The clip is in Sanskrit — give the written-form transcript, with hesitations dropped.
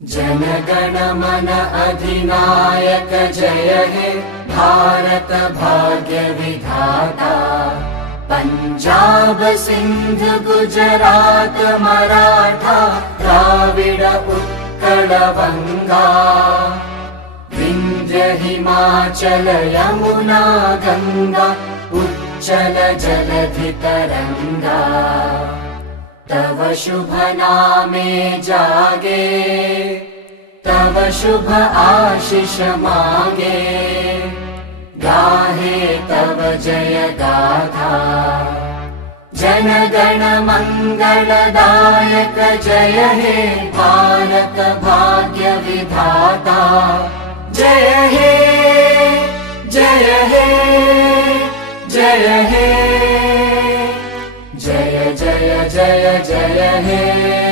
जनगण मन अधिनायक जय हे भारत भाग्य विधाता। पंजाब सिंध गुजरात मराठा द्राविड उत्कल बंगा। विंध्य हिमाचल यमुना गंगा उच्चल जलधि तरंगा। तव शुभ नामे जागे तव शुभ आशीष मांगे। गाहे तव जय गाथा जन गण मंगलदायक जय हे भारत भाग्य विधाता। जय हे जय हे जय हे जय जय जय जय हे।